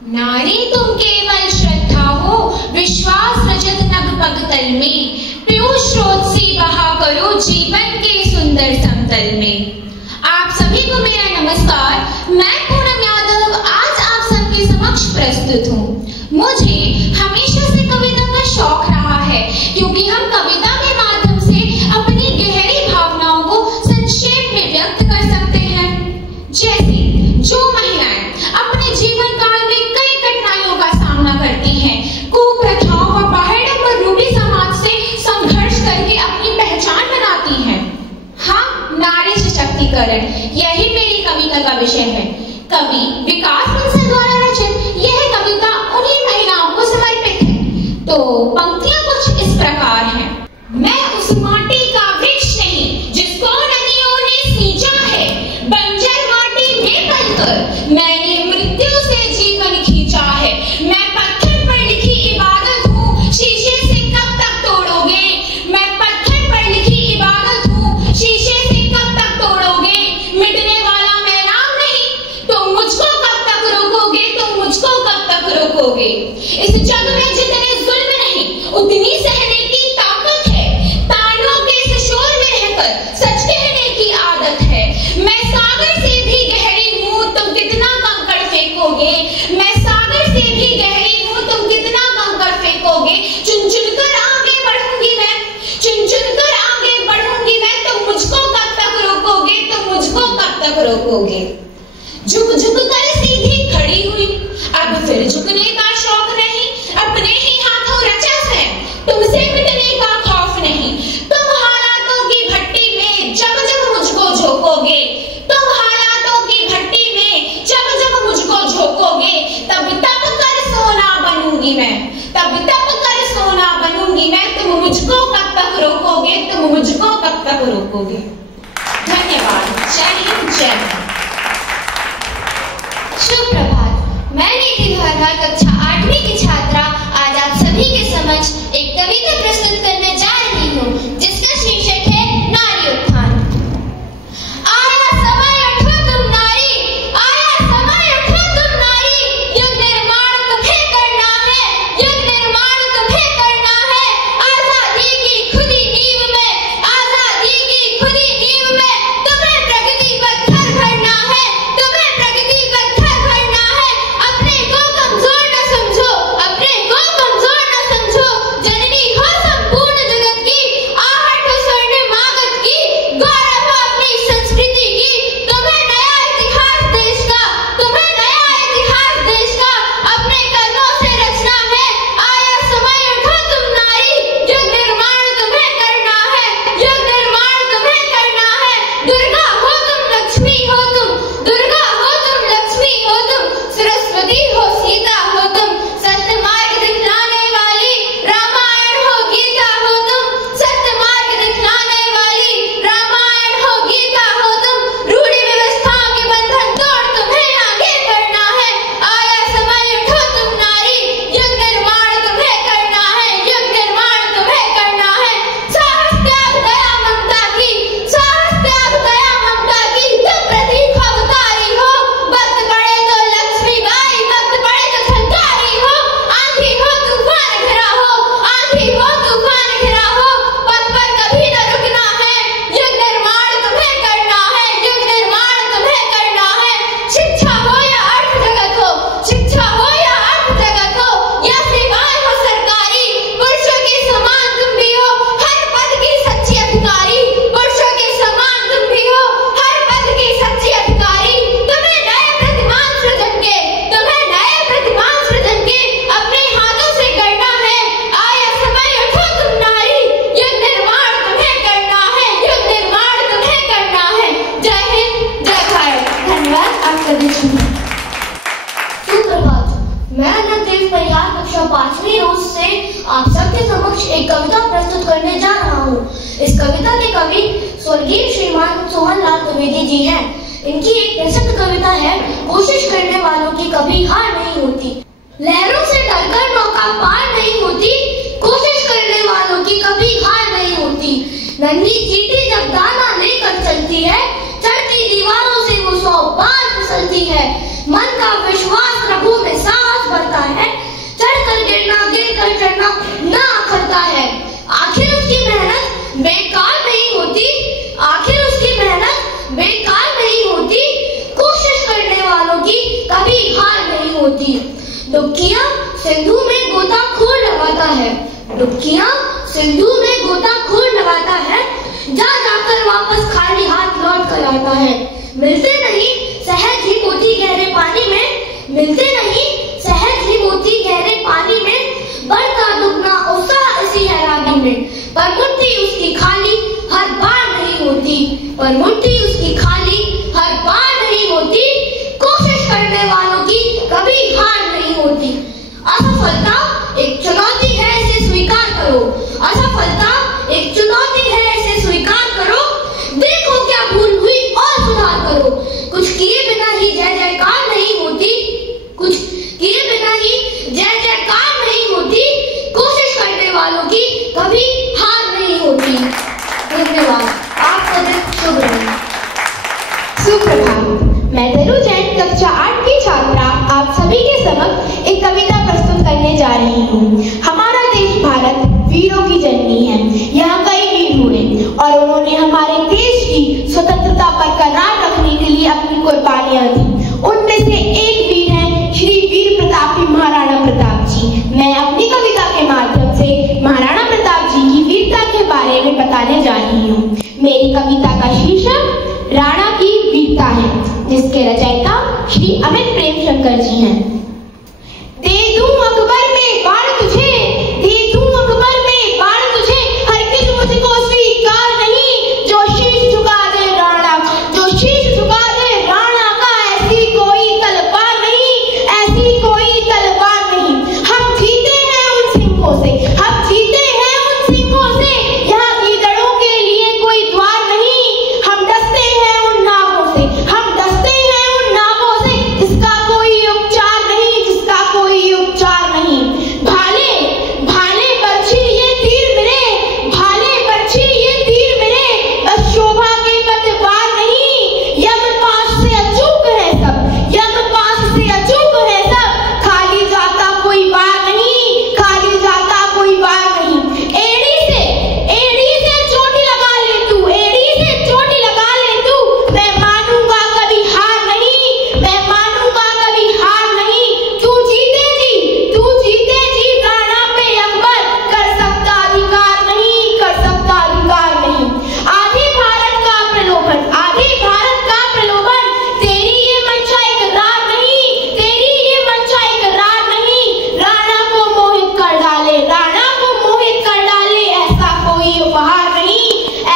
नारी तुम केवल श्रद्धा हो, विश्वास रजत नभ पग तल में, पीयूष स्रोत सी बहा करो जीवन के सुंदर समतल में। आप सभी को मेरा नमस्कार। मैं पूनम यादव आज आप सबके समक्ष प्रस्तुत हूँ। मुझे हमेशा से कविता का शौक रहा है, क्योंकि हम कविता के माध्यम से अपनी गहरी भावनाओं को संक्षेप में व्यक्त कर सकते हैं। जैसे जो महिलाएं अपने जीवन काल में कई कठिनाइयों का सामना करती हैं, कुप्रथाओं व पहाड़ों पर रूढ़ी समाज से संघर्ष करके अपनी पहचान बनाती हैं। हाँ, नारी सशक्तिकरण यही मेरी कविता का विषय है। कवि विकास बंसल द्वारा रचित यह कविता उन्हीं महिलाओं को समर्पित है। तो पंक्तियां कुछ इस प्रकार हैं। मैं उस माटी का वृक्ष नहीं जिसको नदियों ने सींचा है, बंजर माटी में पलकर मैंने मृत्यु से जीवन खींचा है। मैं पत्थर पर लिखी इबादत हूँ, शीशे से कब तक तोड़ोगे। मैं पत्थर पर लिखी इबादत हूँ, शीशे से कब तक तोड़ोगे। मिटने वाला मैं नाम नहीं, तुम मुझको कब तक रोकोगे, तुम मुझको कब तक रोकोगे। इस जग में जितने जुल्म नहीं उतनी सहने की ताकत है, तानों के इस शोर में रहकर सच कहने की आदत है। मैं सागर से भी गहरी हूँ, तुम कितना कंकड़ फेंकोगे। मैं सागर से भी गहरी हूँ, तुम कितना कंकड़ फेंकोगे। चुन चुन कर आगे बढ़ूंगी मैं, चुन चुन कर आगे बढ़ूंगी मैं। तुम मुझको कब तक रोकोगे, तुम मुझको कब तक रोकोगे। झुक झुक कर सीधी खड़ी हुई, अब फिर झुकने का शौक नहीं, अपने ही हाथों रचा है, तुमसे मिटने का खौफ नहीं। तुम हालातों की भट्टी में जब जब मुझको झोंकोगे, तुम हालातों की भट्टी में जब जब मुझको झोंकोगे, तब तब कर सोना बनूंगी मैं, तब तब कर सोना बनूंगी मैं। तुम मुझको कब तक रोकोगे, तुम मुझको कब तक रोकोगे। धन्यवाद। जय हिंद, जय भारत। सुप्रभात। मैं निधि धारवाड़ कक्षा 8वीं की छात्रा आज आप सभी के समक्ष एक कविता प्रस्तुत करने जा रही हूँ, जिसका शीर्षक है नारी उत्थान। आया समय उठो तुम नारी, आया समय उठो तुम नारी, युग निर्माण तुम्हें करना है, युग निर्माण तुम्हें करना है। आजादी की खुदी नींव में, आजादी की खुदी नींव में तुम्हें प्रगति पत्थर भरना है, तुम्हें प्रगति पत्थर भरना है। अपने को कमजोर न समझो, अपने को कमजोर न समझो। जननी हो संपूर्ण जगत की, आहट हो स्वर्ण मागध की, गौरव हो अपनी संस्कृति की। तुम्हें नया इतिहास देश का, तुम्हें नया इतिहास देश का अपने कदमों से रचना है। आया समय उठो तुम नारी, युग निर्माण तुम्हें करना है, युग निर्माण तुम्हें करना है। दुर्गा हो तुम, लक्ष्मी हो तुम, दुर्गा हो तुम, लक्ष्मी हो तुम, सरस्वती हो, सीता हो तुम, सत्य मार्ग दिखलाने वाली, रामायण हो, गीता हो तुम, सत्य मार्ग दिखलाने वाली, रामायण हो, गीता हो तुम। रूढ़ी व्यवस्थाओं के बंधन तोड़ तुम्हें आगे बढ़ना है। आया समय उठो तुम नारी, युग निर्माण तुम्हें करना है, युग निर्माण तुम्हें करना है। साहस त्याग दया ममता की, साहस त्याग दया ममता की, तुम प्रतीक अवतारी हो। वक्त पड़े तो लक्ष्मीबाई, वक्त पड़े तो झंकारी हो। आंधी हो तूफान घिरा हो, आंधी हो तूफान घिरा हो, पथ पर कभी न रुकना है। युग निर्माण तुम्हें करना है, युग निर्माण तुम्हें करना है। शिक्षा हो या अर्थ जगत हो, शिक्षा हो या अर्थ जगत हो, या सेवाएं हो सरकारी, पुरुषों के समान तुम भी हो हर पद की सच्ची अधिकारी। पुरुषों के समान तुम भी हो हर पद की सच्ची अधिकारी। तुम्हें नए प्रतिमान सृजन के, तुम्हें नए प्रतिमान सृजन के अपने हाथों से करना है। आया समय उठो तुम नारी, युग निर्माण तुम्हें करना है, युग निर्माण तुम्हें करना है। जय हिंद, जय भारत। धन्यवाद आप सभी को। सुप्रभात। मैं अनंतदेव परिहार कक्षा 5वीं रोज से आप सबके समक्ष एक कविता प्रस्तुत करने जा रहा हूँ। इस कविता के कवि स्वर्गीय श्रीमान सोहनलाल द्विवेदी जी हैं। इनकी एक प्रसिद्ध कविता है, कोशिश करने वालों की कभी हार नहीं होती। लहरों से डरकर नौका पार नहीं होती, कोशिश करने वालों की कभी हार नहीं होती। नन्ही चींटी जब दाना लेकर चलती है, चढ़ती दीवारों से वो 100 बार फिसलती है। मन का विश्वास प्रभु में साहस डुबकियां सिंधु में गोताखोर लगाता है, डुबकियां सिंधु में गोताखोर लगाता है, जा जाकर वापस खाली हाथ लौट कर आता है। मिलते नहीं सहज ही मोती गहरे पानी में, मिलते नहीं सहज ही मोती गहरे पानी में, बढ़ता दुगना उत्साह इसी हैरानी में। पर मुट्ठी उसकी खाली हर बार नहीं होती, पर मुट्ठी उसकी खाली हर बार नहीं होती, कोशिश करने वालों की कभी हार नहीं होती। असफलता एक चुनौती है, इसे स्वीकार करो, असफलता एक चुनौती है, इसे स्वीकार करो, देखो क्या भूल हुई और सुधार करो। कुछ किए बिना ही जय जयकार नहीं होती, कुछ किए बिना ही जय जयकार नहीं होती, कोशिश करने वालों की कभी हार नहीं होती। धन्यवाद। आपका दिन शुभ रहे। सुप्रभात। मैं धनु जैन कक्षा 8 की छात्रा आप सभी के समक्ष एक कविता प्रस्तुत करने जा रही हूँ। हमारा देश भारत वीरों की जननी है। यहाँ कई वीर हुए और उन्होंने हमारे देश की स्वतंत्रता बरकरार रखने के लिए अपनी कुर्बानियां दी। उनमें से एक वीर है श्री वीर प्रतापी महाराणा प्रताप जी। मैं अपनी कविता के माध्यम से महाराणा प्रताप जी की वीरता के बारे में बताने जा रही हूँ। मेरी कविता का शीर्षक राणा की वीरता है, जिसके रचयिता श्री अमित प्रेमशंकर जी हैं। दे दूं अकबर में बाण तुझे, दे दूं अकबर में बाण तुझे, हर किस मुझको स्वीकार नहीं, जो शीश झुका दे राणा, जो शीश झुका दे राणा का, ऐसी कोई तलवार नहीं, ऐसी कोई तलवार नहीं। हम जीते हैं उन सिंहों से, हम जीते हैं उन सिंहों से, यहाँ गीदड़ों के लिए कोई द्वार नहीं। हम डसते हैं उन नागों से, हम डसते हैं उन नागों से, जिसका कोई उपचार नहीं, जिसका कोई उपचार नहीं। भाले भाले बर्छी ये तीर मेरे, भाले बर्छी ये तीर मेरे, बस शोभा के पतवार नहीं। यम पास से अचूक है सब, यम पास से अचूक है सब, खाली जाता कोई बार नहीं, खाली जाता कोई बार नहीं। एड़ी से चोटी लगा ले तू, एड़ी से चोटी लगा ले तू, मैं मानूंगा कभी हार नहीं, मैं मानूंगा कभी हार नहीं। तू जीते जी राणा पे अकबर, कर सकता अधिकार नहीं, कर सकता अधिकार नहीं। आधे भारत का प्रलोभन, आधे भारत का प्रलोभन, तेरी ये मंशा इकरार नहीं, तेरी ये मंशा इकरार नहीं। राणा को मोहित कर डाले, राणा को मोहित कर डाले, ऐसा कोई उपहार नहीं,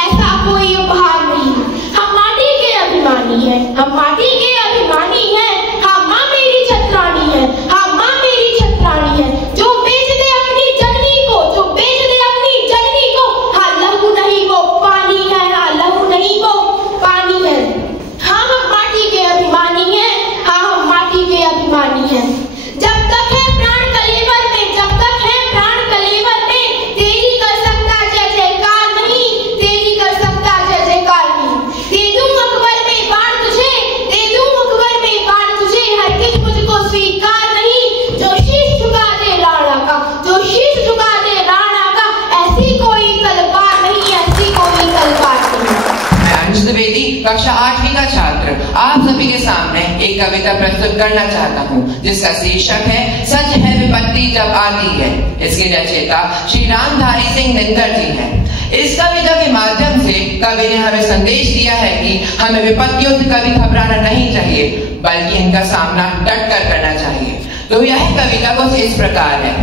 ऐसा कोई उपहार नहीं। हम माटी के अभिमानी हैं, हम माटी के अभिमानी हैं, हाँ माँ मेरी छत्राणी है, हाँ माँ मेरी छत्राणी है। जो बेच दे अपनी जननी को, जो बेच दे अपनी जननी को, हाँ लहू नहीं वो पानी है, हाँ लहू नहीं वो पानी है। हाँ हम माटी के अभिमानी हैं, हाँ हम माटी के अभिमानी हैं। जब तक है प्राण कलेवर में, जब तक है प्राण कलेवर में, तेरी कर सकता जय जयकार नहीं, तेरी कर सकता जय जयकार नहीं। दे दूं अकबर में बाण तुझे, दे दूं अकबर में बाण तुझे, हर किस मुझको स्वीकार नहीं, जो शीश झुका दे राणा का, जो शीश झुका दे राणा का, ऐसी कोई तलवार नहीं, ऐसी कोई तलवार नहीं। मैं अंश द्विवेदी कक्षा 8वीं का छात्र आप सभी के सामने एक कविता प्रस्तुत करना चाहता हूँ, जिसका शीर्षक है सच है विपत्ति जब आती है। इसके रचयिता श्री रामधारी सिंह निंदर जी हैं। इस कविता के माध्यम से कवि ने हमें संदेश दिया है कि हमें विपत्तियों से कभी घबराना नहीं चाहिए, बल्कि इनका सामना डट कर करना चाहिए। तो यह कविता कुछ इस प्रकार है।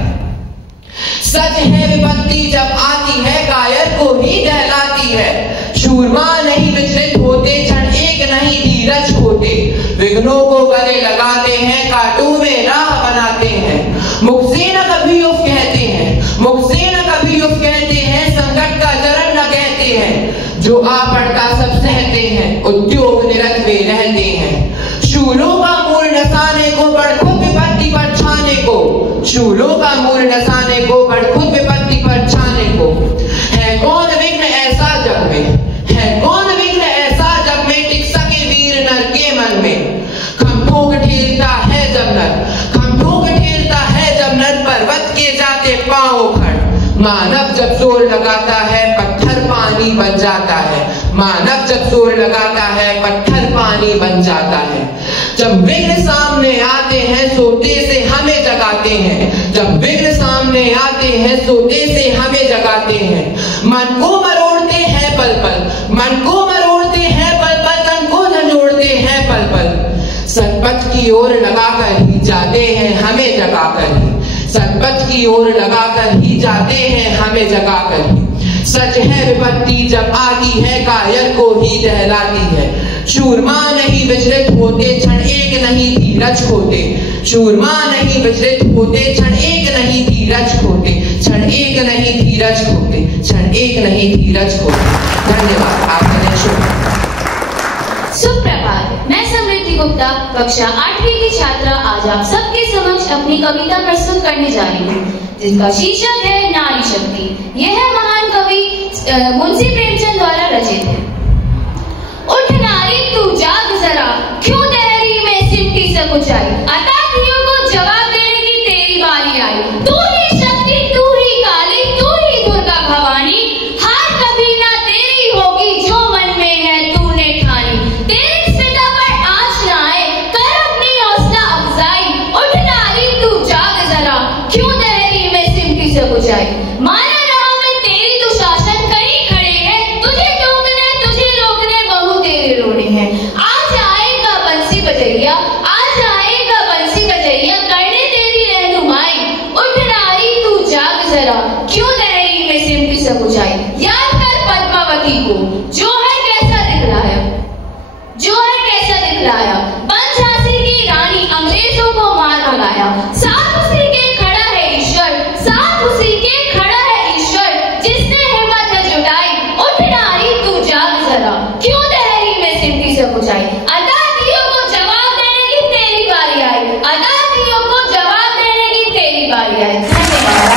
सच है विपत्ति जब आती है, कायर को ही दहलाती है, शूरमा नहीं विचलित होते, क्षण एक नहीं धीरज होते, विघ्नों को गले लगाते हैं, कांटों में राह बनाते हैं, मुख से न कभी उफ कहते हैं, मुख से न कभी उफ कहते हैं, संकट का चरण न कहते हैं, जो आ पड़ता सब सहते हैं, उद्योग निरत वे रहते हैं, शूलों का मूल नसाने को बढ़ खुद विपत्ति पर छाने को, शूलों का मूल नसाने को बढ़ खुद विपत्ति पर छाने को। है कौन विघ्न ऐसा जग में, है कौन विघ्न ऐसा जग में, टिक सके वीर नर के मन में, खंभों को ठेलता है जब नर, खंभों को ठेलता है जब नर, पर्वत के जाते पांव खड़, मानव जब जोर लगाता है पत्थर पानी बन जाता है, मानव जब जोर लगाता है पत्थर पानी बन जाता है। जब विघ्न सामने आते हैं सोते से हमें जगाते हैं, जब विघ्न सामने आते हैं सोते से हमें जगाते हैं। मन को मरोड़ते हैं पल पल, मन को मरोड़ते हैं पल पल, तन को झंझोड़ते हैं पल पल। सतपथ की ओर लगाकर ही जाते हैं हमें जगाकर ही, सतपथ की ओर लगाकर ही जाते हैं हमें जगाकर ही। सच है विपत्ति जब आती है कायर को ही दहलाती है। शूरमा नहीं विचलित होते क्षण एक नहीं धीरज खोते, शूरमा नहीं विचलित होते क्षण एक नहीं धीरज खोते, क्षण एक नहीं धीरज खोते, क्षण एक नहीं धीरज खोते। धन्यवाद। आपका शुभ सुप्रभात। मैं समृद्धि गुप्ता कक्षा 8वीं की छात्रा आज आप सबके समक्ष अपनी कविता प्रस्तुत करने जा रही हूँ, जिसका शीर्षक है नारी शक्ति। यह महान कवि मुंशी प्रेमचंद द्वारा रचित है। उठ नारी तू जाग जरा, क्यों दहरी में सिमटी सब ऊंचाई, अताधियों को जवाब देने की तेरी बारी आई। तू ही शक्ति, तू ही काली, तू ही दुर्गा भवानी, हार कभी ना तेरी होगी जो मन में है तूने ठानी। तेरी स्मिता पर आँच ना आए, कर अपनी हौसला अफजाई। उठ नारी तू जाग जरा, क्यों दहरी में सिमटी सब ऊंचाई। माना रहा मैं तेरी दुशासन, कहीं खड़े हैं तुझे टोकने तुझे रोकने बहु तेरे रोने हैं। आज आएगा बंसी बजैया, आज आएगा बंसी बजैया, करने तेरी रहनुमाई। उठ नारी तू जाग जरा, क्यों दहरी में सिमटी सब ऊंचाई। याद कर पद्मावती को, जो है कैसा दिखलाया, जो है कैसा दिखलाया। बन झांसी की रानी, अंग्रेजों को मार भगाया। साथ उसी के खड़ा है ईश्वर, साथ उसी के खड़ा है ईश्वर, जिसने हिम्मत जुटाई। उठ नारी तू जाग जरा, क्यों दहरी में सिमटी सब ऊंचाई। अताधियों को जवाब देने की तेरी बारी आई, अताधियों को जवाब देने की तेरी बारी आई। धन्यवाद।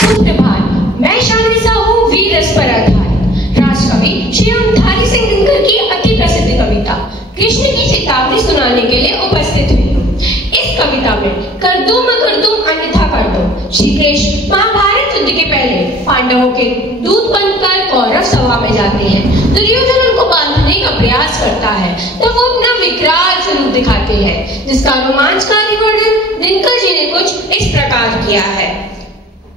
सुप्रभात। मैं शांतिसा हूँ वीर रस पर आधारित राजकवि श्री ओमधारी सिंह दिनकर की अति प्रसिद्ध कविता कृष्ण की चेतावनी सुनाने के लिए उपस्थित हुई हूँ। इस कविता में कर दूं मैं कर दूं अन्यथा कर दो, श्री कृष्ण महाभारत युद्ध के पहले पांडवों के दूत बनकर कौरव सभा में जाते हैं। दुर्योधन उनको बांधने का प्रयास करता है तो वो अपना विकराल स्वरूप दिखाते हैं, जिसका रोमांचकारी वर्णन दिनकर जी ने कुछ इस प्रकार किया है।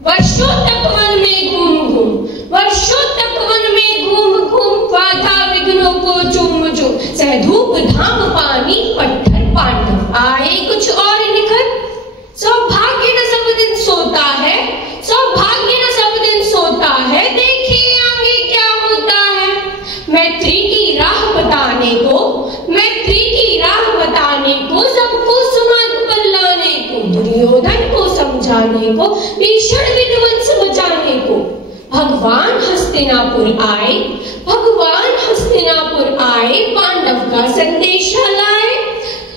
वर्षों तक वन में घूम घूम, वर्षों तक वन में घूम घूम, बाधा विघ्नों को चूम चूम, सह धूप धाम पानी पत्थर पांडव आए कुछ और निखर। सौभाग्य न सब दिन सोता है, सौभाग्य न सब दिन सोता है, देखिए आगे क्या होता है। मैत्री की राह बताने को, मैत्री की राह बताने को, सबको समाज पर लाने को, दुर्योधन को समझाने को, भीषण विध्वंस बचाने को भगवान हस्तिनापुर आए, भगवान हस्तिनापुर आए, पांडव का संदेशा लाए।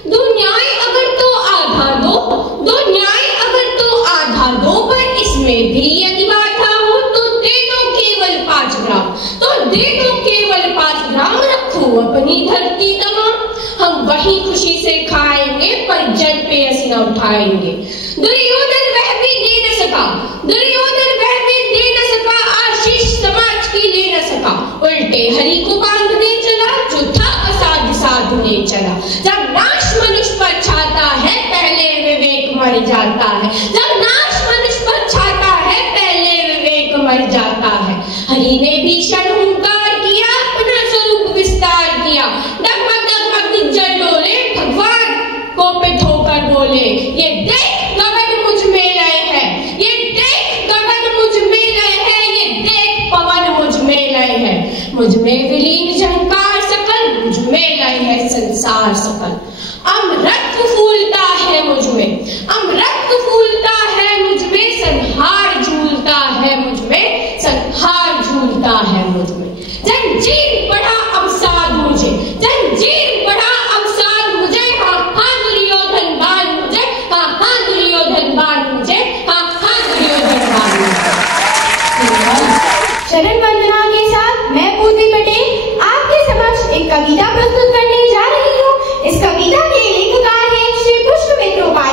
दो न्याय अगर तो आधा दो, दो न्याय अगर तो आधा दो, पर इसमें भी यदि बाधा हो तो दे दो केवल 5 ग्राम, तो दे दो केवल 5 ग्राम, रखो अपनी धरती तमाम। हम वही खुशी से खाएंगे पर जल पे ऐसी न उठाएंगे। दुर्योधन वह भी दे न सका, दुर्योधन वह भी दे न सका, आशीष समाज की ले न सका, उल्टे हरि को बांधने चला, जो था असाध साधने चला। जब नाश मनुष्य पर छाता है पहले विवेक मर जाता है, जब नाश मनुष्य पर छाता है पहले विवेक मर जाता है। हरि ने भीषण हुंकार किया, अपना स्वरूप विस्तार किया, डगमग डगमग जल डोले, भगवान कोपित होकर बोले, ये देख गगन मुझ में लय है, ये देख गगन मुझ में लय है, ये देख पवन मुझ में लय है। मुझ में विलीन झंकार सकल, मुझ में लय है संसार सकल। अमृत फूलता है मुझ में, अमृत फूलता है मुझ में, संहार झूलता है मुझ में, संहार झूलता है मुझ में। जंजीर बढ़ा अब साध मुझे, जंजीर बढ़ा अब साध मुझे, हाँ हाँ दुर्योधन बाण मुझे, हाँ हाँ दुर्योधन बाण मुझे, हाँ हाँ दुर्योधन बाण मुझे। शरण वंदना के साथ मैं पूर्वी पटेल आपके समक्ष एक कविता प्रस्तुत करने जा रही हूँ। इस कविता के लेखकार हैं श्री पुष्प मित्रोपाध्याय।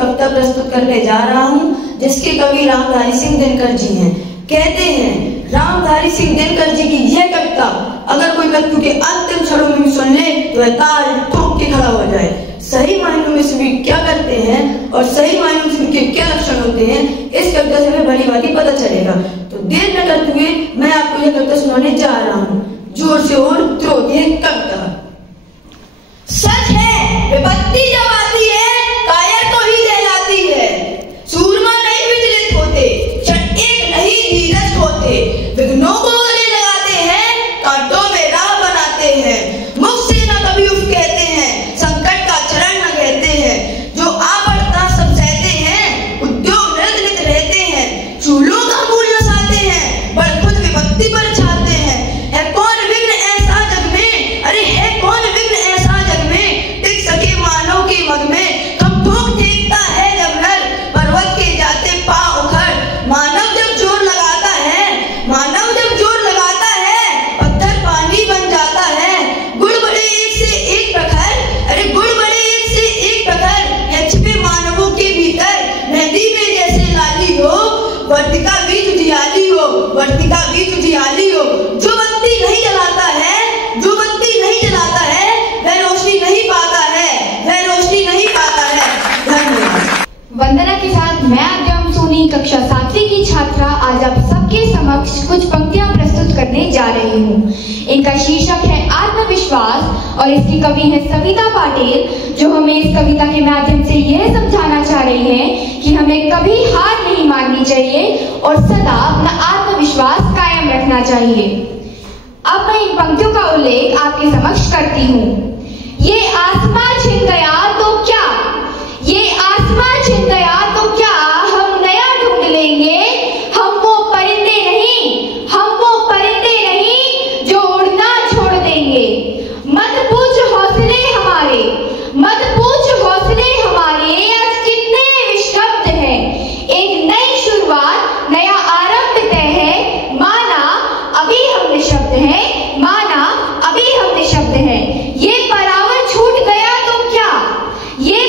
कविता प्रस्तुत करने जा रहा हूँ, जिसके कवि रामधारी सिंह दिनकर जी हैं। कहते हैं रामधारी सिंह दिनकर जी की यह कविता अगर कोई व्यक्ति के अंतिम क्षणों में भी सुन ले तो वह ताल ठोक के खड़ा हो जाए। सही मायनों में सभी क्या करते हैं और सही मायनों में सभी के क्या लक्षण होते हैं, इस कविता से हमें भली भांति पता चलेगा। तो देर न करते हुए मैं आपको यह कविता सुनाने जा रहा हूँ। जोर से और त्रोधिए कविता। सच है विपत्ति जब आती है कायर तो ही जहलाती है, सूरमा नहीं विचलित होते, एक नहीं धीरज होते, विघ्नों को गले लगाते हैं, कांटों में राह बनाते हैं, मुख से न कभी उफ कहते हैं, संकट का चरण न कहते हैं, जो आ बढ़ता सब सहते हैं, उद्योग निरंतर रहते हैं, चूल्हों का मूल नसाते हैं, बड़ खुद विपत्ति पर छाते हैं। है कौन विघ्न ऐसा जग में, अरे है कौन विघ्न ऐसा जग में, टिक सके मानव के मग में, कम ठोक देखता है जब नर, पर्वत के जाते पांव उखड़, मानव जब जोर लगाता है, मानव जब जोर लगाता है, पत्थर पानी बन जाता है। गुड़ बड़े एक से एक प्रखर, अरे गुड़ बड़े एक से एक प्रखर, है छिपे मानवों के भीतर, मेहंदी में जैसे लाली हो, वर्तिका बीच उजियाली हो, वर्तिका बीच उजियाली हो। जो बत्ती नहीं जलाता है, जो बत्ती नहीं जलाता है, वह रोशनी नहीं पाता है, वह रोशनी नहीं पाता है। धन्यवाद। वंदना के साथ मैं अद्यम सोनी कक्षा 7वीं की छात्रा आज आप सबके समक्ष कुछ पंक्तियां प्रस्तुत करने जा रही हूँ। इनका शीर्षक है आत्मविश्वास और इसकी कवि है सविता पाटिल, जो हमें इस कविता के माध्यम से यह समझाना चाह रही हैं कि हमें कभी हार नहीं माननी चाहिए और सदा अपना आत्मविश्वास कायम रखना चाहिए। अब मैं इन पंक्तियों का उल्लेख आपके समक्ष करती हूँ। ये आसमां छिन गया तो क्या, ये आसमां छिन गया तो क्या, हम नया ढूंढ लेंगे, हम वो परिंदे नहीं, हम वो परिंदे नहीं जो उड़ना छोड़ देंगे। मत पूछ हौसले हमारे, मत पूछ हौसले हमारे आज कितने विशब्द हैं, एक नई शुरुआत नया आरंभ तय है, माना अभी हम निशब्द हैं, माना अभी हम निशब्द हैं। ये परावर छूट गया तो क्या, ये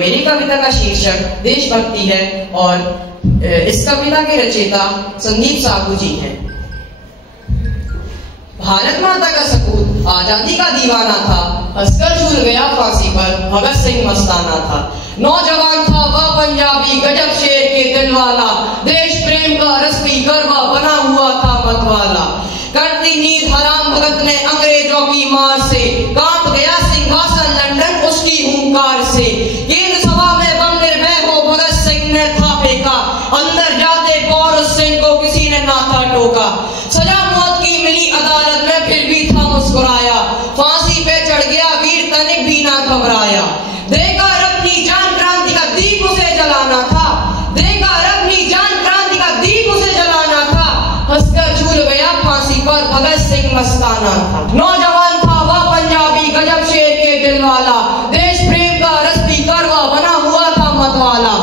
मेरी कविता का शीर्षक देशभक्ति है और इस कविता के रचयिता संदीप साहू जी हैं। भारत माता का सपूत आजादी का दीवाना था, हंसकर झूल गया फांसी पर भगत सिंह मस्ताना था। नौजवान था वह पंजाबी गजब शेर के दिल वाला, देश प्रेम का रस पी कर वह बना हुआ था मतवाला। करती नींद हराम भगत ने अंग्रेजों की मार से, कांप गया सिंहासन लंदन उसकी हुंकार से। केंद्र सभा में बम निर्भय हो भगत सिंह ने था फेंका, अंदर जाते पौर सिंह को किसी ने ना था टोका। सजा मौत की मिली अदालत में फिर भी था मुस्कुराया, फांसी पे चढ़ गया वीर तनिक भी ना घबराया। देकर अपनी जान क्रांति का दीप उसे जलाना था, देकर अपनी जान क्रांति का दीप उसे जलाना था। हंसकर झूल गया फांसी पर भगत सिंह मस्ताना था। नौजवान था वह पंजाबी गजब शेर के दिल वाला, देश प्रेम का रस पीकर वह बना हुआ था मतवाला।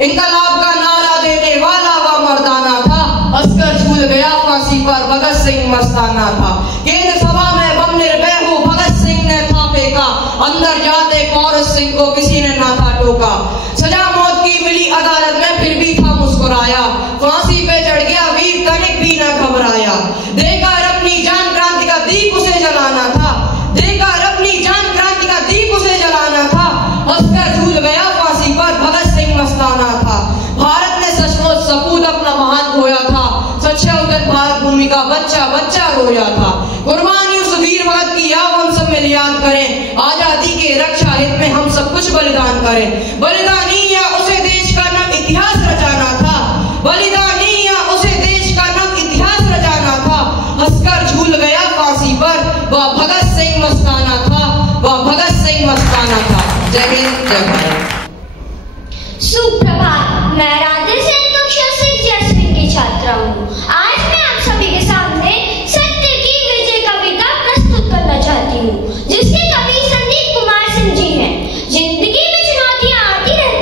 इंकलाब का नारा देने वाला वह मर्दाना था, हंसकर झूल गया फांसी पर भगत सिंह मस्ताना था। केंद्र सभा में बम निर्भय हो भगत सिंह ने था फेंका, अंदर जाते कौर सिंह को किसी ने ना था टोका। सजा मौत की मिली अदालत में फिर भी था मुस्कुराया, फांसी पे चढ़ गया वीर तनिक भी ना घबराया। देकर अपनी जान क्रांति का दीप उसे जलाना था, देकर अपनी जान क्रांति का दीप उसे जलाना था। हंसकर झूल गया फांसी पर भगत सिंह मस्ताना था। भारत ने सचमुच सपूत अपना महान खोया था, सच्चे उदर भारत भूमि का बच्चा बच्चा रोया था। कुर्बानी उस वीर भगत की याद हम सब मिल याद करें, आजादी के रक्षा हित में हम सब कुछ बलिदान करें। बलिदानी या उसे देश का नाम इतिहास रचाना था, बलिदानी या उसे देश का नाम इतिहास रचाना था। हंसकर झूल गया फांसी पर वह भगत सिंह मस्ताना था, वह भगत सिंह मस्ताना था। जय हिंद जय भारत। सुप्रभात, मैं राधेश्याम कक्षा 6 की छात्रा हूँ। आज मैं आप सभी के सामने सत्य की विजय कविता प्रस्तुत करना चाहती हूँ, जिसके कवि संदीप कुमार सिंह जी हैं। जिंदगी में चुनौतियाँ आती रहती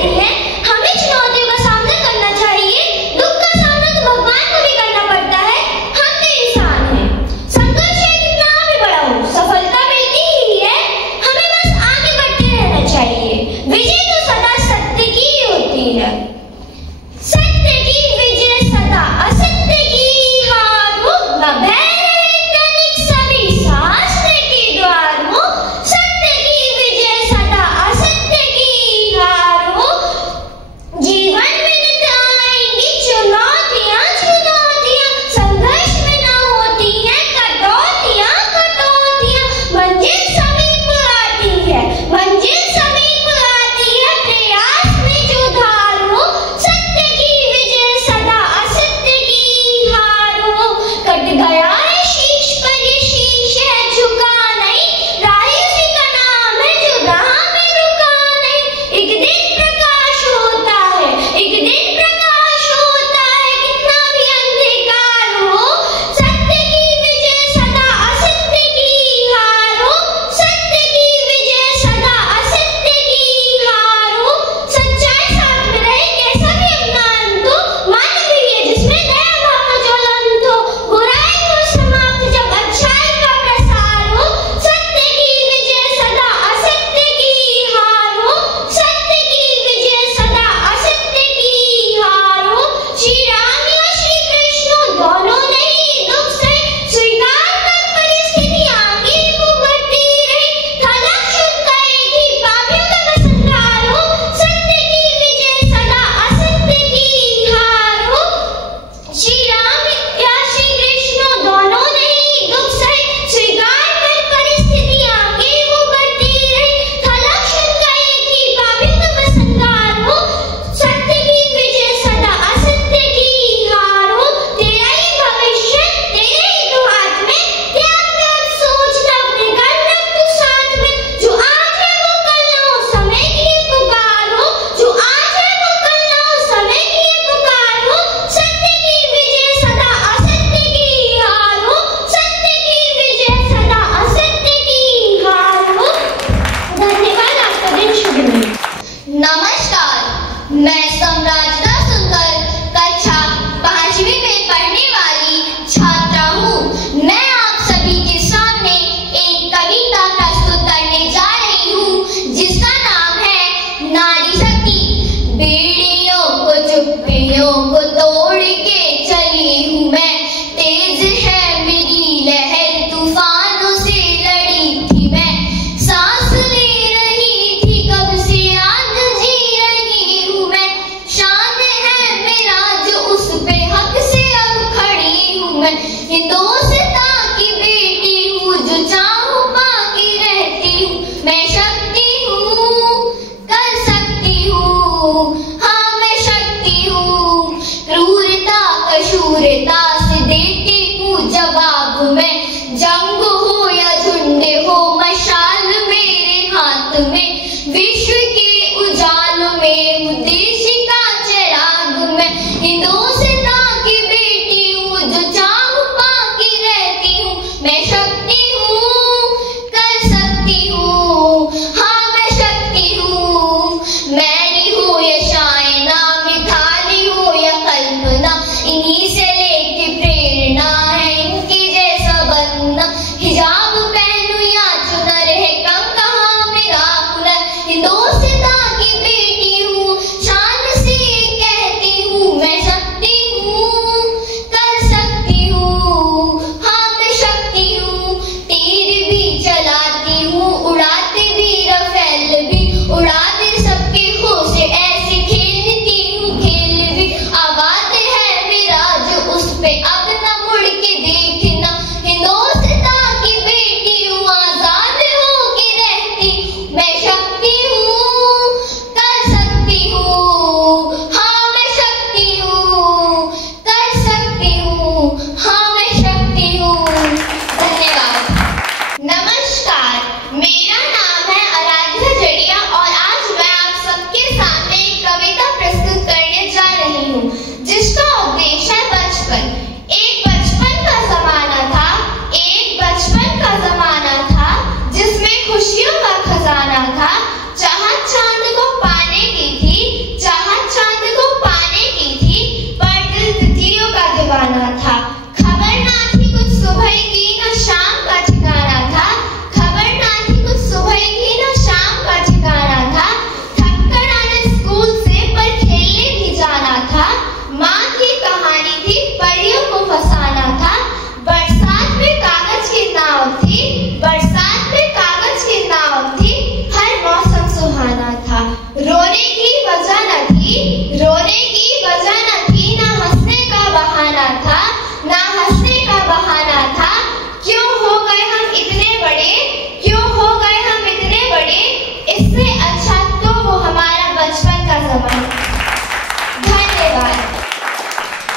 हिंदुस्तां की बेटी हूँ, जो चाहूँ बाकी रहती हूँ, मैं शक्ति हूँ, कर सकती हूँ, हाँ मैं शक्ति हूँ। क्रूरता कशूरता से देती हूँ जवाब मैं, जंग हो या झुंड हो मशाल मेरे हाथ में, विश्व के उजाल में हूँ देश का चिराग मैं। हिंदुस्तां की बेटी हूँ, जो चाहूँ बाकी रहती हूँ, मैं शक्ति हूँ, कर सकती हूँ, हाँ मैं शक्ति हूँ। मैरी हो या शायना, मिताली हो या कल्पना, इन्हीं से लेके प्रेरणा है इनके जैसा बनना। हिजाब पहनूं या चुनर है कम कहाँ मेरा हुनर। हिंदुस्तां की बेटी हूँ, शान से कहती हूँ, मैं शक्ति हूँ, कर सकती हूँ, हाँ मैं शक्ति हूँ। तीर भी चलाती हूँ, उड़ाते भी रफेल भी, उड़ाते सबके होश ऐसे खेलती हूँ खेल भी। आवाज है मेरा जो उस पे अब न मुड़ के देखना। हिंदुस्तां की बेटी हूँ, आजाद हो के रहती, मैं शक्ति हूँ, कर सकती हूँ, हाँ मैं शक्ति हूँ, कर सकती हूँ, हाँ मैं शक्ति हूँ। धन्यवाद। नमस्कार, मेरा नाम है आराध्या जड़िया और आज मैं आप सबके सामने एक कविता प्रस्तुत करने जा रही हूँ, जिसका उद्देश्य है बचपन। एक बचपन का जमाना था, एक बचपन का जमाना था, जिसमें खुशियों का खजाना था। चाहत चांद को पाने की थी, चाहत चांद को पाने की थी, पर दिल तिथियों का दीवाना था। खबर ना थी कुछ सुबह की न शाम का ठिकाना था, खबर ना थी कुछ सुबह की न शाम का ठिकाना था। थक कर आने स्कूल से पर खेलने भी जाना था। माँ की कहानी थी परियों को फसाना था। बरसात में कागज की नाव थी, बरसात में कागज की नाव थी, हर मौसम सुहाना था। रोने की वजह न थी, रोने की वजह न थी, ना हंसने का बहाना था, ना हंसने का बहाना था। क्यों हो गए हम इतने बड़े, क्यों हो गए हम इतने बड़े, इससे अच्छा तो वो हमारा बचपन का जमाना। धन्यवाद।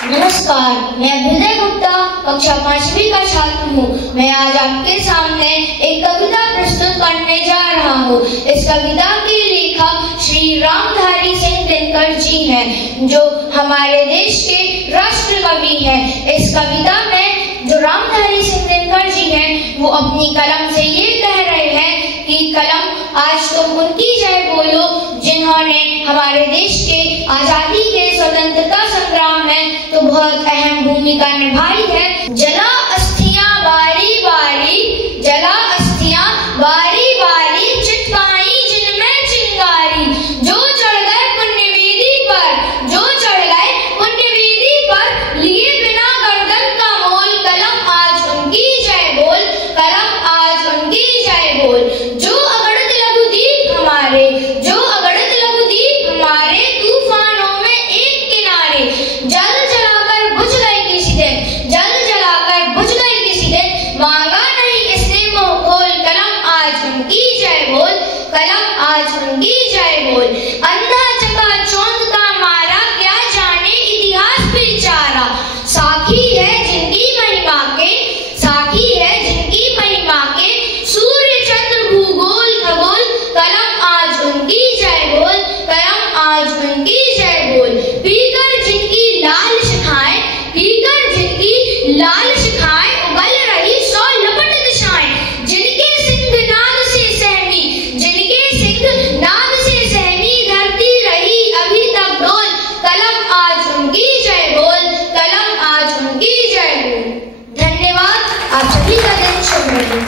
नमस्कार, मैं अभ्युदय गुप्ता कक्षा 5वीं का छात्र हूँ। मैं आज आपके सामने एक कविता प्रस्तुत करने जा रहा हूँ। इस कविता के लेखक श्री रामधारी सिंह दिनकर जी हैं, जो हमारे देश के राष्ट्र कवि हैं। इस कविता में जो रामधारी सिंह दिनकर जी हैं, वो अपनी कलम से ये कह रहे हैं कि कलम आज तुम उनकी जय बोलो, जिन्होंने हमारे देश के आजादी के स्वतंत्रता संग्राम में तो बहुत अहम भूमिका निभाई है। जला अस्थियां बारी बारी, जला अस्थियां बारी बारी, चिटकाई जिनमें चिंगारी, जो चढ़ गए पुण्यवेदी पर, जो चढ़ गए पुण्यवेदी पर, लिए बिना गर्दन का मोल, कलम आज उनकी जय बोल, कलम आज उनकी जय बोल। जो अगणित लघुदीप हमारे, जो अगणित लघुदीप हमारे, तूफानों में एक किनारे, जल जलाकर बुझ गए किसी दिन, जल जलाकर बुझ गए किसी दिन, मांगा नहीं इसने मुंह खोल, कलम आज उनकी जय बोल, कलम आज उनकी जय बोल। अंधा चकाचौंध का मारा, क्या जाने इतिहास बेचारा, साखी है जिनकी महिमा के, साखी है जिनकी महिमा के, सूर्य चंद्र भूगोल खगोल, कलम आज उनकी जय बोल, कलम आज उनकी जय बोल। पीकर जिनकी लाल शिखाएं, पीकर जिनकी लाल शिखाएं, उगल रही 100 लपट दिशाएं, जिनके सिंह नाद से सहमी, जिनके सिंह नाद से सहमी, धरती रही अभी तक डोल, कलम आज उनकी जय बोल, कलम आज उनकी जय बोल। धन्यवाद। आप सभी का दिन शुभ रहे।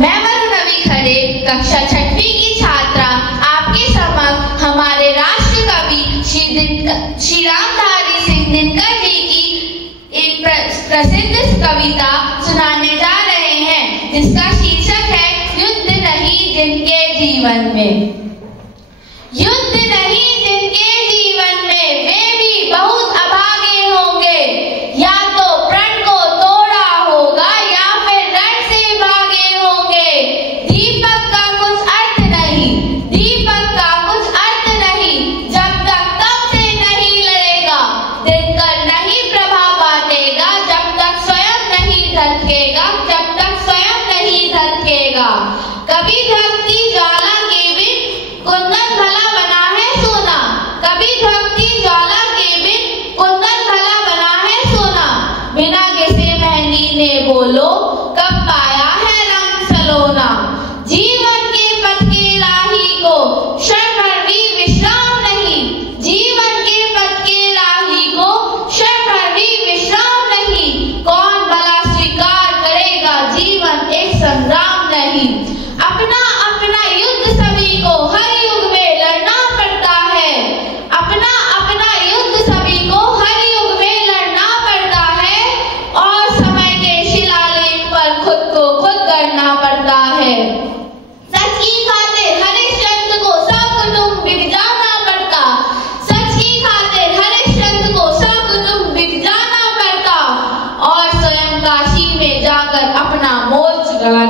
मैं वरुणवी खरे कक्षा 6वीं की छात्रा आपके समक्ष हमारे राष्ट्र कवि श्री रामधारी सिंह दिनकर जी की एक प्रसिद्ध कविता सुनाने जा रहे हैं, जिसका शीर्षक है युद्ध नहीं जिनके जीवन में। युद्ध नहीं जिनके जीवन में, वे भी बहुत अभागे होंगे, या तो प्रण को तोड़ा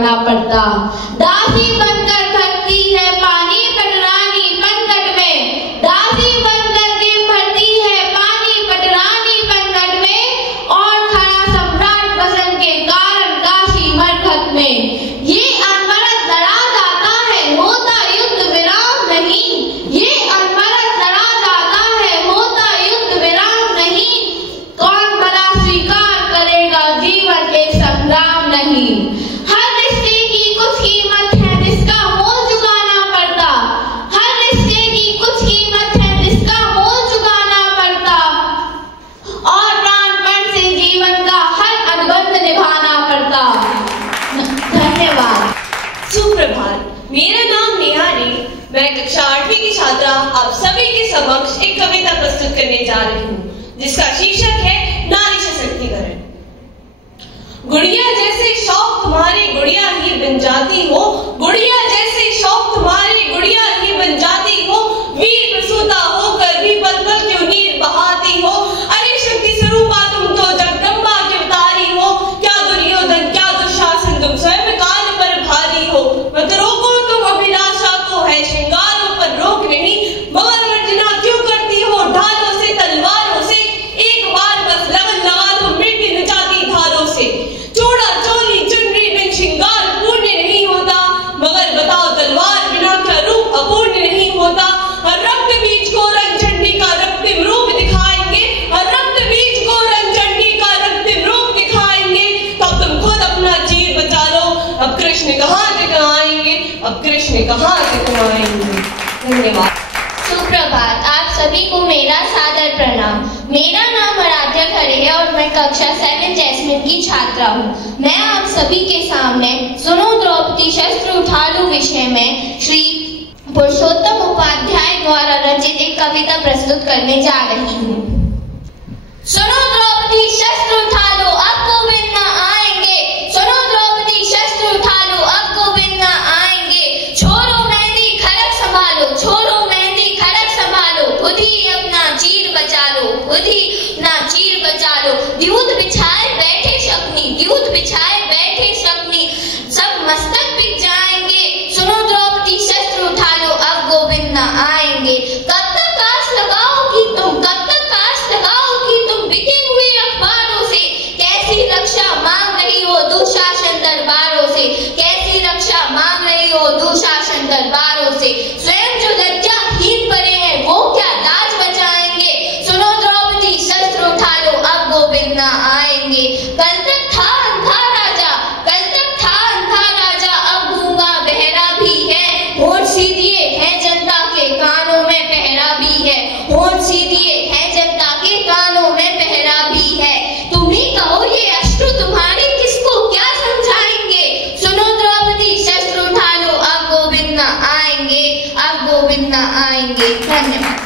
चुकाना पड़ता। दासी बनकर करती है पानी पटरानी पनघट में, दासी बनकर के भरती है पानी पटरानी पनघट में, और खड़ा सम्राट बसन के कारण काशी मरघट में। ये अनवरत लड़ा जाता है होता युद्ध विराम नहीं, ये अनवरत लड़ा जाता है होता युद्ध विराम नहीं, कौन भला स्वीकार करेगा जीवन एक संग्राम नहीं। हर रिश्ते की कुछ कीमत है जिसका मोल चुकाना पड़ता, हर रिश्ते की कुछ कीमत है जिसका मोल चुकाना पड़ता, और प्राणपण से जीवन का हर अनुबंध निभाना पड़ता। धन्यवाद। सुप्रभात, मेरा नाम निहारी, मैं कक्षा 8वीं की छात्रा आप सभी के समक्ष एक कविता प्रस्तुत करने जा रही हूँ जिसका शीर्षक है नारी सशक्तिकरण। गुड़िया जैसे शौक तुम्हारे गुड़िया ही बन जाती हो, गुड़िया जैसे शौक तुम्हारे गुड़िया ही बन जाती हो, वीर प्रसूता होकर भी पल पल क्यों नीर बहाती हो। अरे शक्ति स्वरूपा तुम तो जगदम्बा की उतारी हो, क्या दुर्योधन क्या दुशासन तुम स्वयं काल पर भारी हो। मत रोको तुम अभिलाषा को है श्रृंगारों पर रोक नहीं, मगर वर्जना क्यों करती हो ढालों से तलवारों से, एक बार बस लगन लगा दो मृत्यु नचाती धारों से। चूड़ा चोली चुनरी बिन श्रृंगार पूर्ण नहीं होता, मगर बताओ तलवार बिना क्या रूप अपूर्ण नहीं होता। हर रक्त बीज को रंग झंडी का रक्तिम रूप दिखाएंगे, हर रक्त बीज को रंग झंडी का रक्तिम रूप दिखाएंगे, तब तुम खुद अपना जीव बचा लो। अब कृष्ण कहाँ से आएंगे, अब कृष्ण कहाँ से आएंगे। धन्यवाद। सुप्रभात, आप सभी को मेरा सादर प्रणाम। मेरा नाम आराध्या खरे है और मैं कक्षा 7 जैस्मिन की छात्रा हूँ। मैं आप सभी के सामने सुनो द्रौपदी शस्त्र उठा लो विषय में श्री पुरुषोत्तम उपाध्याय द्वारा रचित एक कविता प्रस्तुत करने जा रही हूँ। सुनो द्रौपदी शस्त्र उठा लो अब गोविंद न आएंगे, सुनो द्रौपदी शस्त्र उठा लो अब गोविंद न आएंगे, छोरो मेहंदी खड़ग संभालो, छोरो मेहंदी खड़ग संभालो, खुद ही अपना चीर बचा लो, खुद ही अपना चीर बचा लो। द्यूत बिछाए बैठे शकुनी, द्यूत बिछाए बैठे शकुनी, सब मस्तक बिक जाएंगे, सुनो द्रौपदी शस्त्र उठा लो अब गोविंद न आएंगे। कब तक आस लगाओगी तुम, कब तक आस लगाओगी तुम बिके हुए अखबारों से, कैसी रक्षा मांग रही हो दुशासन दरबारों से, कैसी रक्षा मांग रही हो दुशासन दरबारों से। स्वयं जो लज्जाहीन पड़े हैं वो क्या लाज बचाएंगे, सुनो द्रौपदी शस्त्र उठा लो अब गोविंद न आएंगे। कल तक था अंधा राजा, कल तक था अंधा राजा, अब गूंगा बहरा भी है, होठ सीधिए है जनता के कानों में पहरा भी है, होठ सीधिए है जनता के कानों में पहरा भी है। तुम ही कहो ये अश्रु तुम्हारे किसको क्या समझाएंगे, सुनो द्रौपदी शस्त्र उठा लो अब गोविंद न आएंगे, अब गोविंद न आएंगे। धन्यवाद।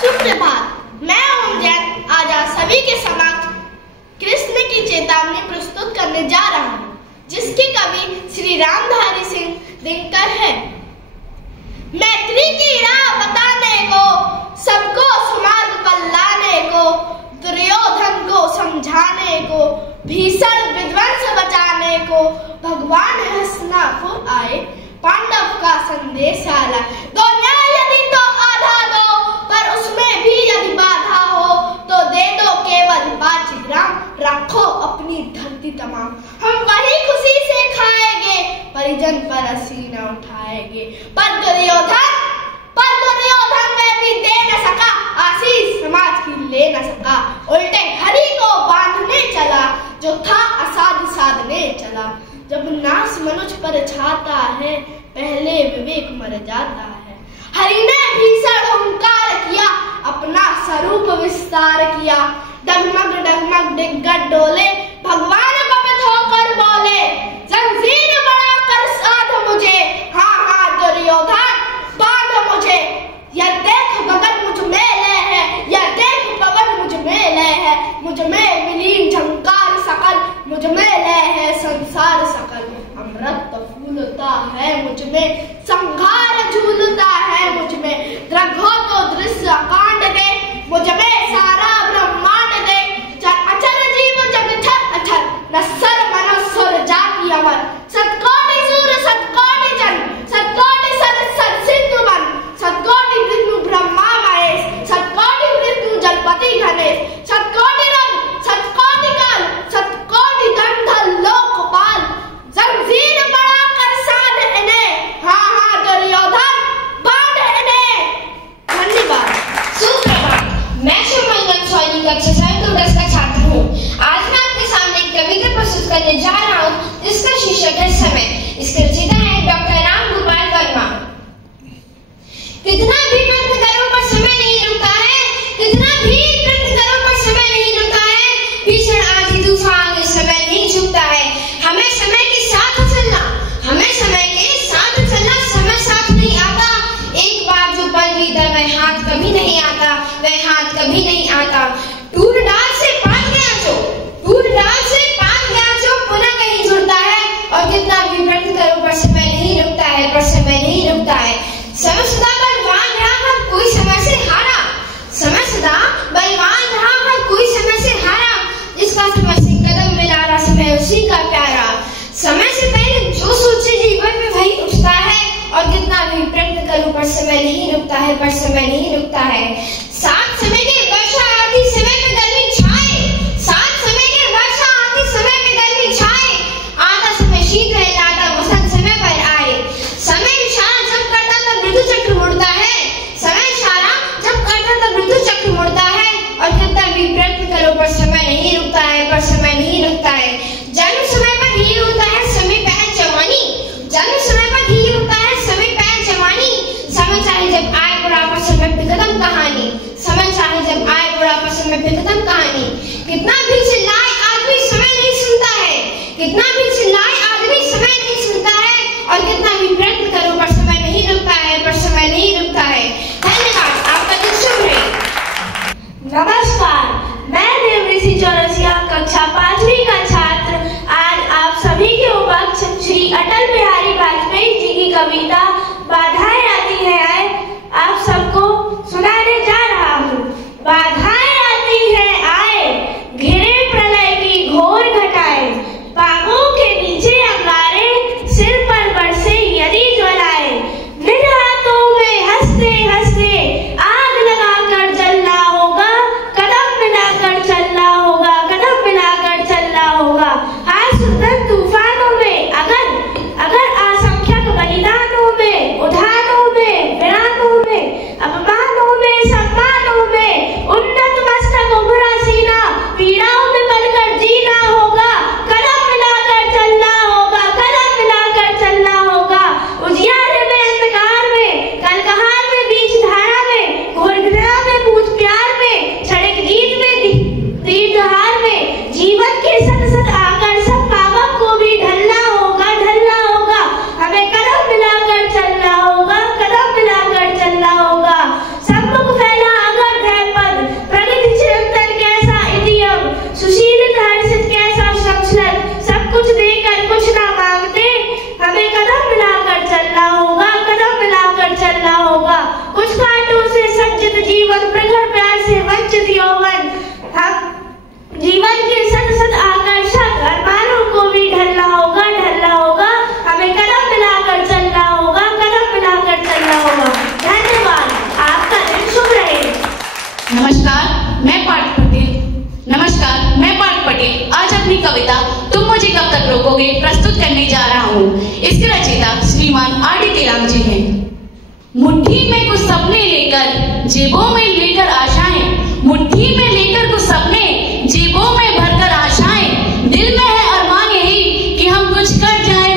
सुप्रभात, मैं ओम जैन आज आप सभी के समक्ष कृष्ण की चेतावनी प्रस्तुत करने जा रहा हूँ जिसके कवि श्री रामधारी सिंह दिनकर है। मैत्री की राह बताने को, सबको सुमार्ग पर लाने को, दुर्योधन को समझाने को, भीषण विध्वंस बचाने को, भगवान हस्तिनापुर आए, पांडव का संदेश आला। दो न्याय यदि तो आधा दो, पर उसमें भी यदि बाधा हो तो दे दो केवल 5 ग्राम, रखो अपनी धरती तमाम। हम वही खुशी से खाएंगे, परिजन पर हंसी न उठाएंगे। पर दुर्योधन में भी दे न सका, आशीष समाज की ले न सका। उल्टे हरि को बांधने चला, जो था असाध साधने चला। जब नाश मनुष्य पर छाता है, पहले विवेक मर जाता है। हरि ने भीषण हुंकार किया, अपना स्वरूप विस्तार किया। डगमग डगमग दिग्गज डोले, भगवान कपित होकर बोले, जंजीर बनाकर साध मुझे, हाँ हाँ दुर्योधन बांध मुझे। यह देख गगन मुझ में लय है, यह देख पवन मुझ में लय है, मुझ में विलीन झंकार सकल, मुझ में लय है संसार सकल। अमृत फूलता है मुझ में, संघार झूलता है मुझ में। द्रघो तो दृश्य कांड दे, मुझ में सारा ब्रह्मांड दे। अचर जीव जग छर अचर, नस्सर मनुष्य जाति अमर। सत्क है पर समय नहीं रुकता है। सात समय के वर्षा आती समय पे गर्मी छाए, सात समय के वर्षा आती समय पे गर्मी छाए, आता समय शीत रहे लाता वसंत समय पर आए। समय इशारा जब करता तब ऋतु चक्र मुड़ता है, समय इशारा जब करता तब ऋतु चक्र मुड़ता है। और कितना भी प्रयत्न करो पर समय नहीं रुकता है, पर समय नहीं रुकता है। जन्म समय पर ही होता है समय पैर जवानी, जन्म समय पर ही होता है समय पैर जवानी। समय चाहे जब आए बुढ़ापा समय पे खत्म कहानी, समय चाहे जब आए बुढ़ापा समय पे खत्म कहानी। कितना भी चिल्लाए आदमी समय नहीं सुनता है, कितना भी चिल्लाए आदमी समय नहीं सुनता है। और कितना भी प्रयत्न करो पर समय नहीं रुकता है, पर समय नहीं रुकता है। धन्यवाद, आपका दिन शुभ रहे। नमस्कार, मैं देवऋषि चौरसिया कक्षा 5वीं का छात्र आज आप सभी के उपस्थ श्री अटल बिहारी वाजपेयी जी की कविता बाधाएं आती है आए आप सबको सुनाने जा रहा हूँ। बाधाएं आती है आए, घिरे प्रलय की घोर घटाए, बागों के नीचे अंगारे, सिर पर बरसे यदि ज्वलाए, निज हाथों में हंसते हंसते आग लगाकर जलना होगा, कदम मिलाकर चलना होगा, कदम मिलाकर चलना होगा। आज सुंदर तूफानों में अगर असंख्यक बलिदानों में, उठानों में, वीरानों में, अपमानों में, सम्मानों में, उन्नत मस्तक उभरा सीना, पीड़ाओं में पलकर जीना होगा, कदम मिलाकर चलना होगा, कदम मिलाकर चलना होगा। उजियारे में, अंधकार में, कलकहार में, बीच धारा में, घोरघरा में, पूछ प्यार में, छड़क गीत में, दीर्घहार में, जीवन के सत सत आकर्षक पावक को भी ढलना होगा, ढलना होगा। हमें कदम मिलाकर चलना होगा, कदम मिलाकर चलना होगा। सम्मुख फैला अगर धैर्यपद, प्रगति चिरंतन कैसा इतियम, सुशीलित हर्षित कैसा संस्कृत, सब कुछ देकर कुछ ना मांगते, हमें कदम मिलाकर चलना होगा, कदम मिलाकर चलना होगा। कुछ कांटों से सज्जित जीवन, प्रखर प्यार से वंचित यौवन, हम जीवन के सत सत आकर्षक अरमानों को भी ढलना होगा, ढलना होगा। हमें कदम मिलाकर चलना होगा, कदम मिलाकर चलना होगा। धन्यवाद, आपका दिन शुभ रहे। नमस्कार, मैं पार्थ पटेल आज अपनी कविता तुम मुझे कब तक रोकोगे प्रस्तुत करने जा रहा हूँ। इसके रचयिता श्रीमान R.D. तेलांग जी हैं। मुट्ठी में कुछ सपने लेकर, जेबों में लेकर आशाएं, मुट्ठी में लेकर कुछ सपने, जेबों में भरकर आशाएं, दिल में है अरमान यही कि हम कुछ कर जाएं।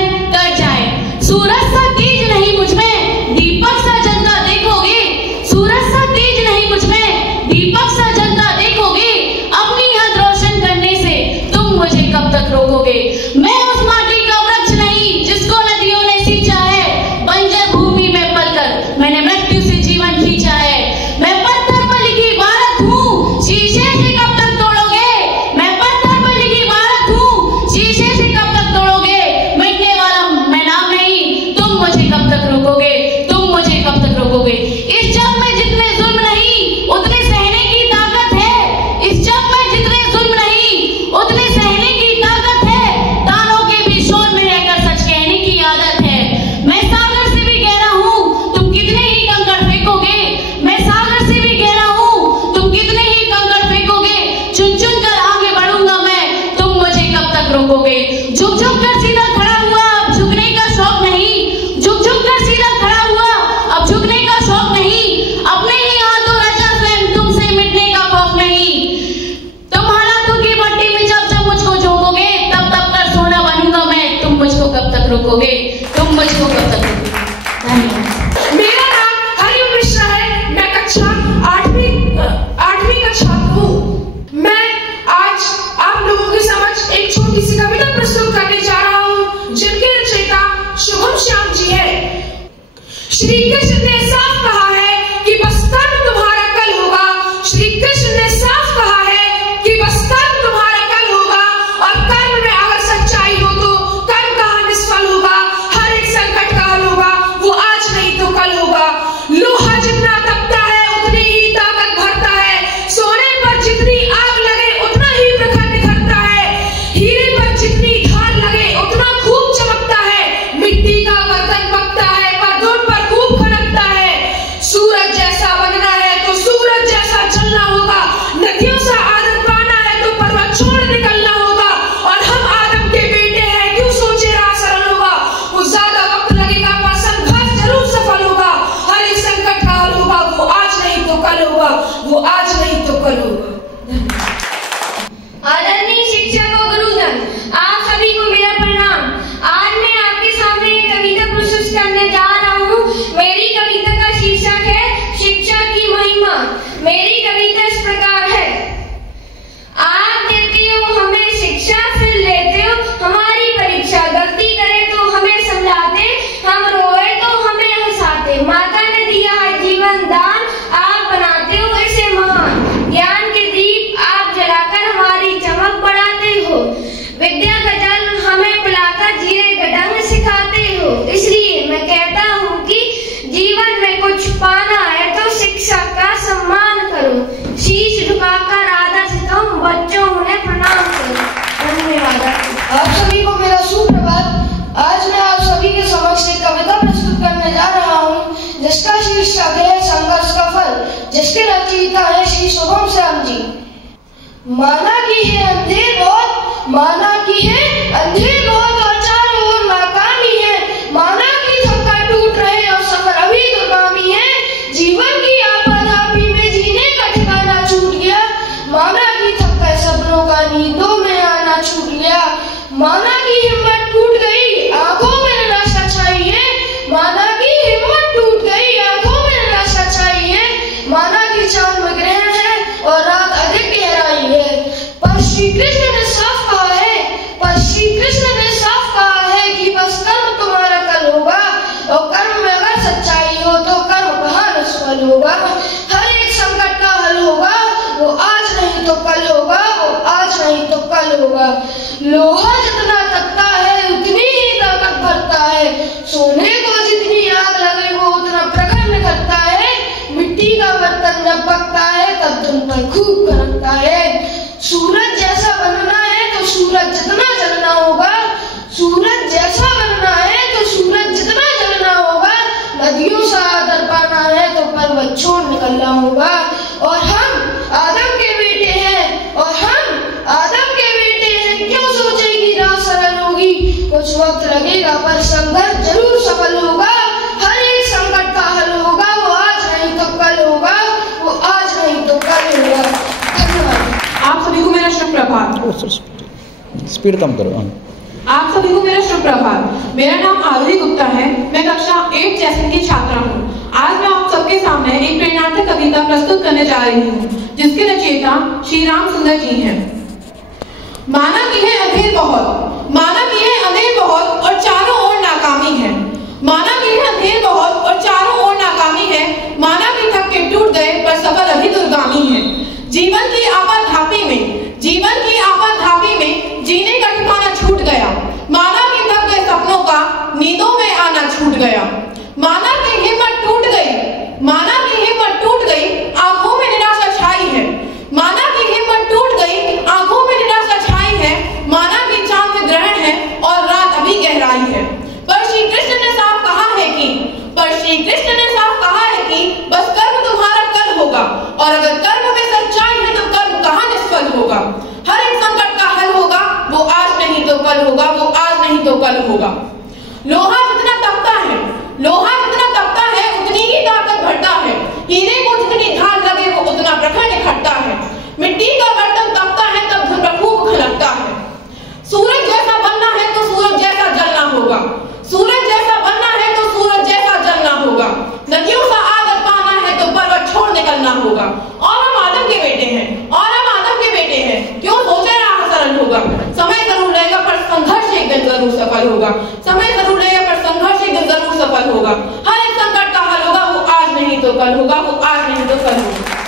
सूरज सा तेज नहीं मुझ में, दीपक सा जलता देखोगे, सूरज सा तेज नहीं मुझ में, दीपक सा जलता देखोगे, अपनी हद रोशन करने से तुम मुझे कब तक रोकोगे। मैं उस माटी का वृक्ष नहीं जिसको नदियों ने सींचा है, बंजर भूमि में पलकर मैंने मृत्यु से जीवन खींचा है। मैं पत्थर पर लिखी इबारत हूँ, शीशे से माना की है अंधे बहुत, माना की है अंधे बहुत और चारों ओर नाकामी है। माना की थक्का टूट रहे और सफर अभी दुर्गामी है। जीवन की आपाधापी में जीने का ठिकाना छूट गया। माना की थक्का सपनों का नींदों में आना छूट गया। माना की हिम्मत टूट गई, आंखों में निराशा छाई है। माना की हिम्मत टूट गई, आंखों में निराशा छाई है। माना की चांद में ग्रहण है और रात अधिक गहराई है। पर श्री कृष्ण ने साफ कहा है, पर श्री कृष्ण ने साफ कहा है कि बस कर्म तुम्हारा कल होगा, और कर्म में अगर सच्चाई हो तो कर्म कहाँ निष्फल होगा। हर एक संकट का हल होगा, वो आज नहीं तो कल होगा, वो आज नहीं तो कल होगा। लोहा जितना तपता है उतनी ही ताकत भरता है। सोने को जितनी आग लगे वो उतना प्रखर निकलता है। मिट्टी का बर्तन जब पकता है तब तुम पर खूब गरजता है। सूरज जैसा बनना है तो सूरज जितना जलना होगा, सूरज जैसा बनना है तो सूरज जितना जलना होगा। नदियों सा आदर पाना है तो पर्वत छोड़ निकलना होगा। और हम आदम के बेटे हैं, और हम आदम के बेटे हैं, क्यों सोचे कि राह सरल होगी। कुछ वक्त लगेगा पर संघर्ष जरूर सफल होगा। हर एक संकट का हल होगा, वो आज नहीं तो कल होगा, वो आज नहीं तो कल होगा। धन्यवाद। आप सभी को मेरा शुभ प्रभात। स्पीड कम करो। आप सभी को मेरा शुभ प्रभात। मेरा नाम आरुषि गुप्ता है। मैं कक्षा 8 जैसे की छात्रा हूँ। आज मैं आप सबके सामने एक प्रेरणात्मक कविता प्रस्तुत करने जा रही हूँ, जिसके रचयिता श्री राम सुंदर जी हैं। माना की है अंधेर बहुत, माना की है अंधेर बहुत और चारों ओर नाकामी है। माना की है अंधेर बहुत और चारों ओर नाकामी है। माना की थक्के टूट गए पर सफल अभी दुर्गामी है। जीवन की आपाधापी में, जीवन की आपाधापी में जीने का ठिकाना छूट गया। माना की थक गए सपनों का नींदों में आना छूट गया। माना की हिम्मत टूट गई, माना की हिम्मत टूट गई, आंखों में निराशा छाई है। माना की हिम्मत टूट गई, आंखों में निराशा छाई है। माना की चांद में ग्रहण है और रात अभी गहराई है। पर श्री कृष्ण ने साफ कहा है कि, पर श्री कृष्ण ने साफ कहा है कि बस कर्म तुम्हारा कल होगा, और अगर कर्म में सच्चाई है तो कर्म कहाँ निष्फल होगा। हर एक संकट का हल होगा, वो आज नहीं तो कल होगा, वो आज नहीं तो कल होगा। लोहा जितना तपता है, लोहा जितना तपता है उतनी ही ताकत भरता है। हीरे को जितनी ढाल लगे वो उतना प्रखर निखरता है। मिट्टी का बर्तन तपता है तब धुन खूब खलकता है। सूरज जैसा बनना है तो सूरज जैसा जलना होगा, सूरज जैसा बनना है तो सूरज जैसा जलना होगा। नदियों सा आदर पाना है तो पर्वत छोड़ निकलना होगा। और हम आदम के बेटे हैं, और हम आदम के बेटे हैं, क्यों सोचे राह सरल होगा। समय जरूर रहेगा पर संघर्ष एक दिन जरूर सफल होगा। समय जरूर रहेगा पर संघर्ष एक दिन जरूर सफल होगा। हर एक संकट का हल होगा, वो आज नहीं तो कल होगा, वो आज नहीं तो कल होगा।